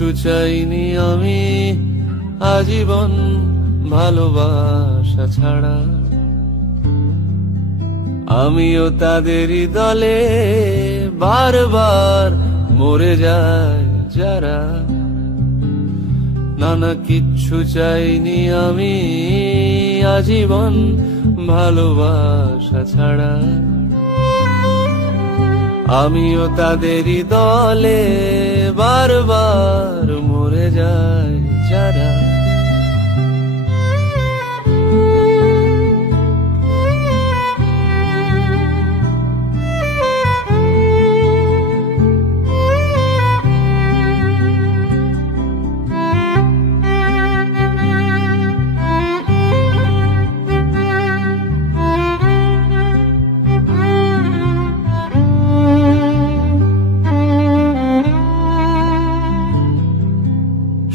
কিচ্ছু চাইনি আমি আজীবন ভালোবাসা ছাড়া। আমিও তাদেরই দলে বারবার মরে যায় যারা। নানা কিচ্ছু চাইনি আমি আজীবন ভালোবাসা ছাড়া। আমিও তাদেরই দলে বারবার মরে যায় যারা।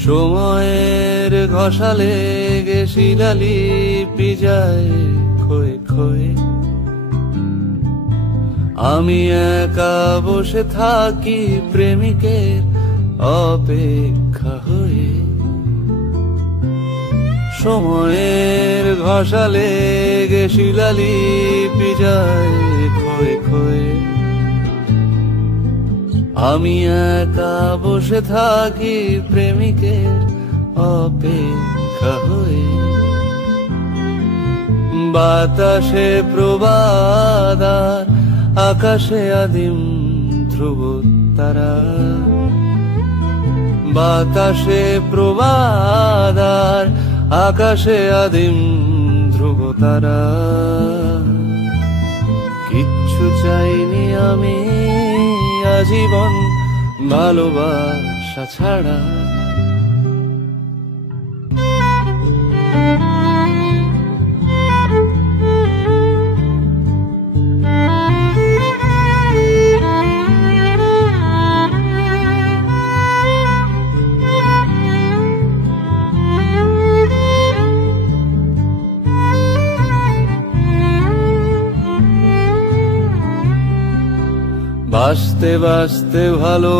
সময়ের ঘষালে গে শিলালিপি যায় ক্ষয়ে ক্ষয়ে। আমি একা বসে থাকি প্রেমিকের অপেক্ষা হয়ে। সময়ের ঘষালে গে শিলালিপি যায় ক্ষয়ে ক্ষয়ে। আমি একা বসে থাকি প্রেমিকের অপেক্ষা হয়ে। বাতাসে প্রবাদ আর আকাশে আদিম ধ্রুব তারা। বাতাসে প্রবাদ আর আকাশে আদিম ধ্রুব তারা। কিচ্ছু চাইনি আমি আজীবন ভালোবাসা ছাড়া। বাঁচতে বাঁচতে ভালো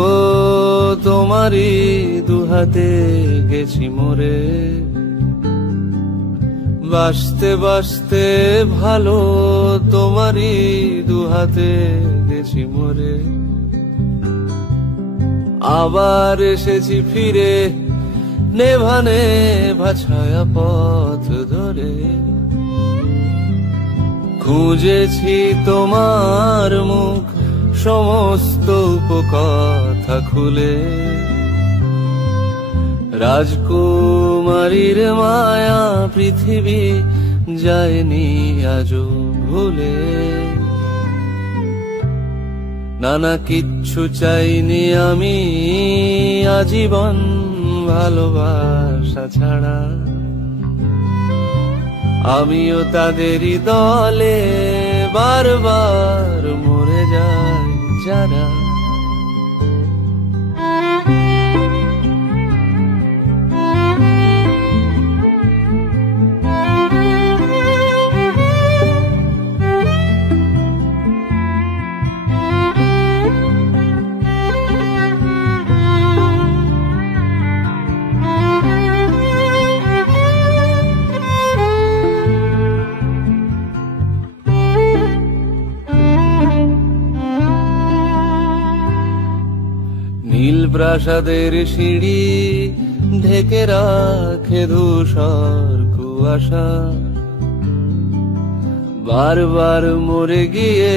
তোমারই দুহাতে গেছি মরে। বাঁচতে বাঁচতে ভালো তোমারই দুহাতে গেছি মরে। আবার এসেছি ফিরে নেভা নেভা ছায়া পথ ধরে। খুঁজেছি তোমার মুখ সমস্ত উপকথা খুলে। রাজকুমারীর মায়া পৃথিবী যায়নি আজও ভুলে। নানা কিচ্ছু চাইনি আমি আজীবন ভালোবাসা ছাড়া। আমিও তাদেরই দলে বারবার মরে যায় যারা। নীল প্রাসাদের সিঁড়ি ঢেকে রাখে ধূসর কুয়াশা। বারবার মরে গিয়ে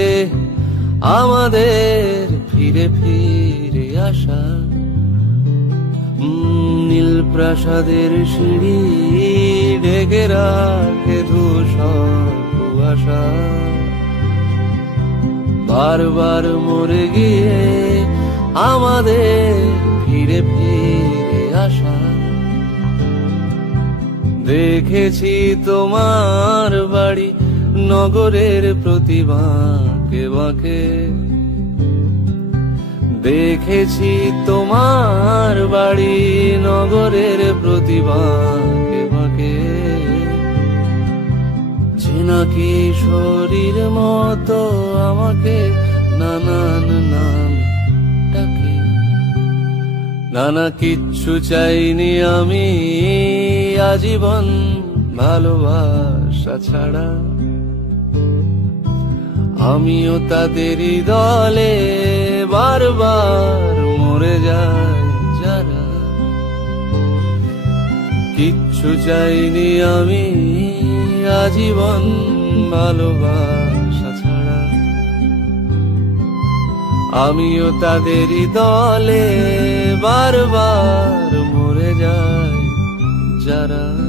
আমাদের ফিরে ফিরে আসা। নীল প্রাসাদের সিঁড়ি ঢেকে রাখে ধূসর কুয়াশা। বারবার মরে গিয়ে আমাদের ফিরে ফিরে আসা। দেখেছি তোমার বাড়ি নগরের প্রতি বাঁকে বাঁকে। দেখেছি তোমার বাড়ি নগরের প্রতি বাঁকে বাঁকে। চেনা কিশোরীর মতো আমাকে নানান নাম ডাকে। নানা কিচ্ছু চাইনি আমি আজীবন ভালোবাসা ছাড়া। আমিও তাদেরই দলে বারবার মরে যাই যারা। কিচ্ছু চাইনি আমি আজীবন ভালোবাসা ছাড়া। আমিও তাদেরই দলে বারবার মরে যাই যারা।